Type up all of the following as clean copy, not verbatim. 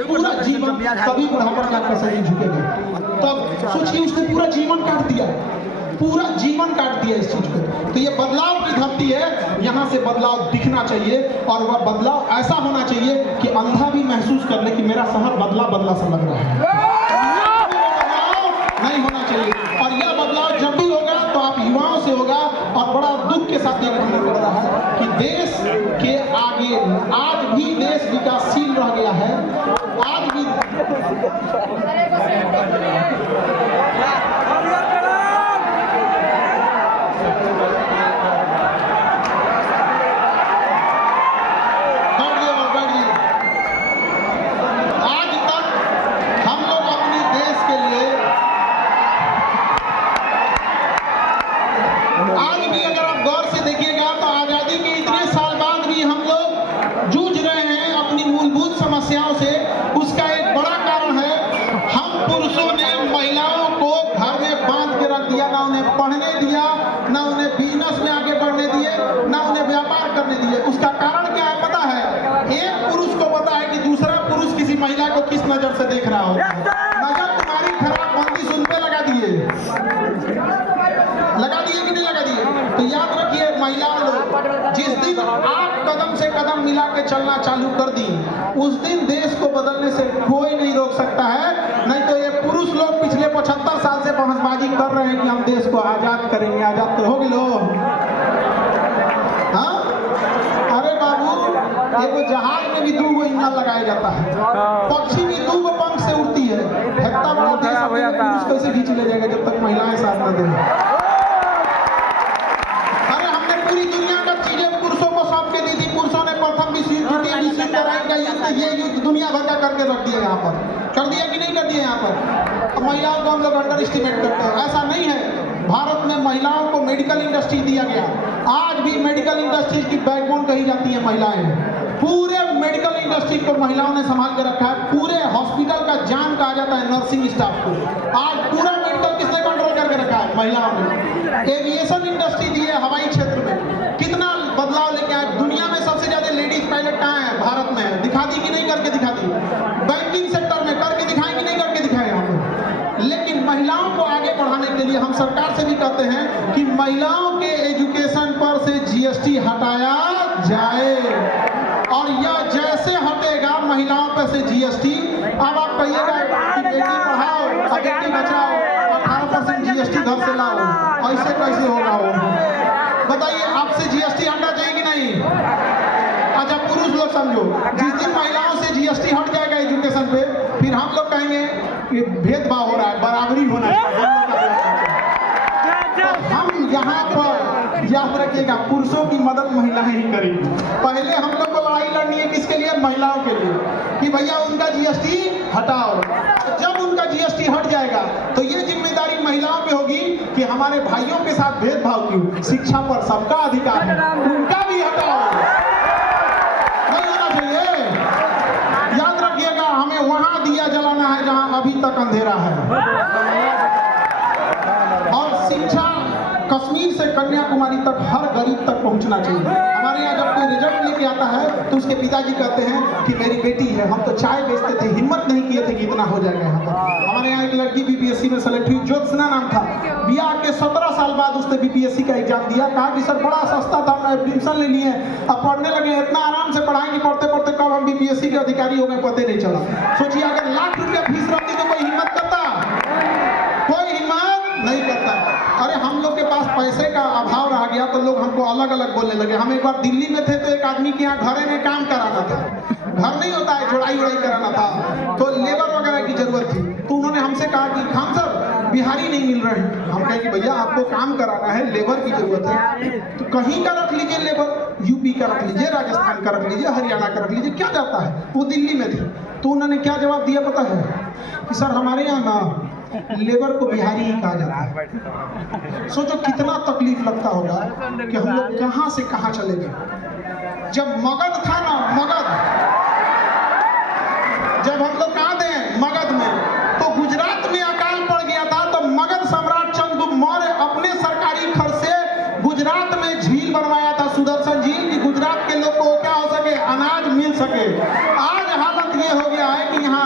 पूरा जीवन कभी बुढ़ापा का शरीर झुकेगा। तब सोचिए उसने पूरा जीवन काट दिया, पूरा जीवन काट दिया इस चीज को। तो ये बदलाव की धरती है, यहाँ से बदलाव दिखना चाहिए और वह बदलाव ऐसा होना चाहिए कि अंधा भी महसूस कर ले कि मेरा शहर बदला बदला सा लग रहा है। बदलाव नहीं होना चाहिए और यह बदलाव जब भी होगा तो आप युवाओं से होगा। और बड़ा दुख के साथ देखने को मिल रहा है कि देश के आगे आज भी देश विकासशील रह गया है, आज भी समस्याओं से। उसका एक बड़ा कारण है हम पुरुषों ने महिलाओं को घर में बांध के रख दिया, ना उन्हें पढ़ने दिया, ना उन्हें बिजनेस में आगे बढ़ने दिए, ना उन्हें व्यापार करने दिए। उसका कारण क्या है पता है? एक पुरुष को पता है कि दूसरा पुरुष किसी महिला को किस नजर से देख रहा होता है। नजर तुम्हारी खराब बंदिश उन पे लगा दिए कि नहीं लगा दिए? तो याद रखिए महिलाओं लोग, जिस दिन आप कदम से कदम मिला के चलना चालू कर दी, उस दिन देश को बदलने से कोई नहीं रोक सकता है। नहीं तो ये पुरुष लोग पिछले 75 साल से बहसबाजी कर रहे हैं कि हम देश को आजाद करेंगे। आजाद तो हो गए लोग, हाँ? अरे बाबू, एक जहाज में भी 2 इंजन लगाया जाता है, पक्षी भी 2 पंख से उड़ती है। इतना बड़ा देश कैसे खींच ले जाएगा जब तक महिलाएं साथ न दें? पूरी दुनिया का चीजें पुरुषों को सौंप के दी थी। पुरुषों ने प्रथम विश्व युद्ध, द्वितीय विश्व युद्ध, का युद्ध, ये युद्ध दुनिया भर का करके रख दिया। यहाँ पर कर दिया कि नहीं कर दिया? यहाँ पर महिलाओं को हम लोग अंडर एस्टिमेट करते हैं, ऐसा नहीं है। भारत में महिलाओं को मेडिकल इंडस्ट्री दिया गया। आज भी मेडिकल इंडस्ट्री की बैकबोन कही जाती है महिलाएं। पूरे मेडिकल इंडस्ट्री को महिलाओं ने संभाल के रखा है। पूरे हॉस्पिटल का जान कहा जाता है नर्सिंग स्टाफ को। आज पूरा मेडिकल किसने कंट्रोल करके रखा है? महिलाओं ने। एविएशन इंडस्ट्री दी है, हवाई क्षेत्र में कितना बदलाव लेके आए। दुनिया में सबसे ज्यादा लेडीज पायलट कहाँ है? भारत में। दिखा दी कि नहीं करके दिखा दी? बैंकिंग सेक्टर में करके दिखाए कि नहीं करके दिखाए हम लोग? लेकिन महिलाओं को आगे बढ़ाने के लिए हम सरकार से भी कहते हैं कि महिलाओं के एजुकेशन पर से जीएसटी हटाया जाए। और यह जैसे हटेगा महिलाओं पर से जीएसटी, अब आप कहिएगा कि बेटी पढ़ाओ और बेटी बचाओ, 18% जीएसटी घर से लाओ, ऐसे कैसे होगा? वो बताइए, आपसे जीएसटी हटना चाहिए कि नहीं? अच्छा पुरुष लोग समझो, जिस दिन महिलाओं से जीएसटी हट जाएगा एजुकेशन पे, फिर हम लोग कहेंगे कि भेदभाव हो रहा है, बराबरी होना चाहिए। तो हम यहाँ पर याद रखिएगा, पुरुषों की मदद महिलाएं ही करेंगी। पहले हम लोग को लड़ाई लड़नी है किसके लिए? महिलाओं के लिए, कि भैया उनका जीएसटी हटाओ। जब उनका जीएसटी हट जाएगा तो ये जिम्मेदारी महिलाओं पे होगी कि हमारे भाइयों के साथ भेदभाव क्यों? शिक्षा पर सबका अधिकार है, उनका भी हटाओ। नहीं होना चाहिए। याद रखिएगा, हमें वहां दिया जलाना है जहां अभी तक अंधेरा है। और शिक्षा कश्मीर से कन्याकुमारी तक हर गरीब तक पहुंचना चाहिए। हमारे यहाँ जब कोई रिजल्ट लेके आता है तो उसके पिताजी कहते हैं कि मेरी बेटी है, हम तो चाय बेचते थे, हिम्मत नहीं किए थे कि इतना हो जाएगा यहाँ पर। हमारे यहाँ एक लड़की बीपीएससी में सेलेक्ट हुई, ज्योत्सना नाम था। बियाह के 17 साल बाद उसने बीपीएससी का एग्जाम दिया। कहा कि सर बड़ा सस्ता था, मैं एडमिशन ले लिए, अब पढ़ने लगे, इतना आराम से पढ़ाएंगे, पढ़ते पढ़ते कब हम बीपीएससी के अधिकारी हो गए पता नहीं चला। सोचिए अगर लाख रुपया फीस रखती तो कोई हिम्मत करता? कोई हिम्मत नहीं करता। अरे हम लोग के पास पैसे का अभाव रह गया तो लोग हमको अलग अलग बोलने लगे। हम एक बार दिल्ली में थे तो एक आदमी के यहाँ घरे में काम कराना था, घर नहीं होता है, जोड़ाई उड़ाई कराना था, तो लेबर वगैरह की जरूरत थी। तो उन्होंने हमसे कहा कि खान सर बिहारी नहीं मिल रहे हैं। हम कहे कि भैया आपको काम कराना है, लेबर की जरूरत है, तो कहीं का रख लीजिए लेबर, यूपी का रख लीजिए, राजस्थान का रख लीजिए, हरियाणा का रख लीजिए, क्या जाता है। वो दिल्ली में थे तो उन्होंने क्या जवाब दिया पता है? कि सर हमारे यहाँ ना लेबर को बिहारी ही कहा जाता है। सोचो कितना तकलीफ लगता होगा कि हम लोग कहां से कहां चले गए। जब मगध था ना, मगध, जब हम लोग कहां थे? मगध में। तो गुजरात में अकाल पड़ गया था तो मगध सम्राट चंद्रगुप्त मौर्य अपने सरकारी खर्च से गुजरात में झील बनवाया था, सुदर्शन झील, कि गुजरात के लोग को क्या हो सके, अनाज मिल सके। आज हालत ये हो गया है कि यहाँ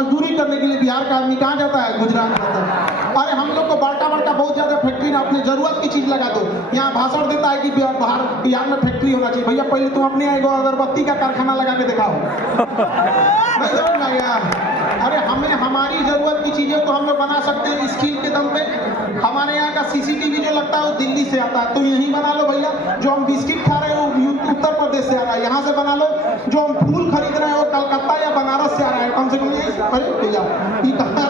मजदूरी करने के लिए बिहार का आदमी कहाँ जाता है? गुजरात जाता है। अरे हम लोग को बड़का बड़का बहुत ज्यादा फैक्ट्री ना, अपने जरूरत की चीज लगा दो। यहाँ भाषण देता है कि बिहार में फैक्ट्री होना चाहिए। भैया पहले तुम अपने एगो अगरबत्ती का कारखाना लगा के दिखाओ। नहीं समझ में आया? अरे हमें हमारी जरूरत की चीजें तो हम लोग बना सकते हैं स्किल के दम पे। हमारे यहाँ का सीसीटीवी जो लगता है वो दिल्ली से आता है, तुम यहीं बना लो भैया। जो हम बिस्किट खा रहे हैं वो उत्तर प्रदेश से आ रहा है, यहाँ से बना लो। जो हम फूल खरीद रहे हैं वो कलकत्ता या बनारस से आ रहा है, कम से कम यही। अरे भैया ये कहाँ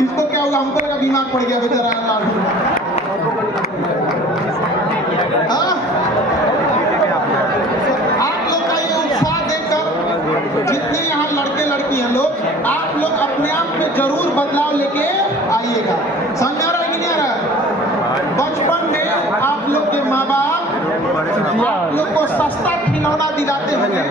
इसको क्या हुआ? हमको लगा बीमार पड़ गया बेचारा। आप लोग का ये उत्साह देखकर जितने यहाँ लड़के लड़की हैं लोग, आप लोग अपने आप में जरूर बदलाव लेके आइएगा। समझ आ रहा है कि नहीं आ रहा है? बचपन में आप लोग के माँ बाप आप लोग को सस्ता खिलौना दिलाते होंगे,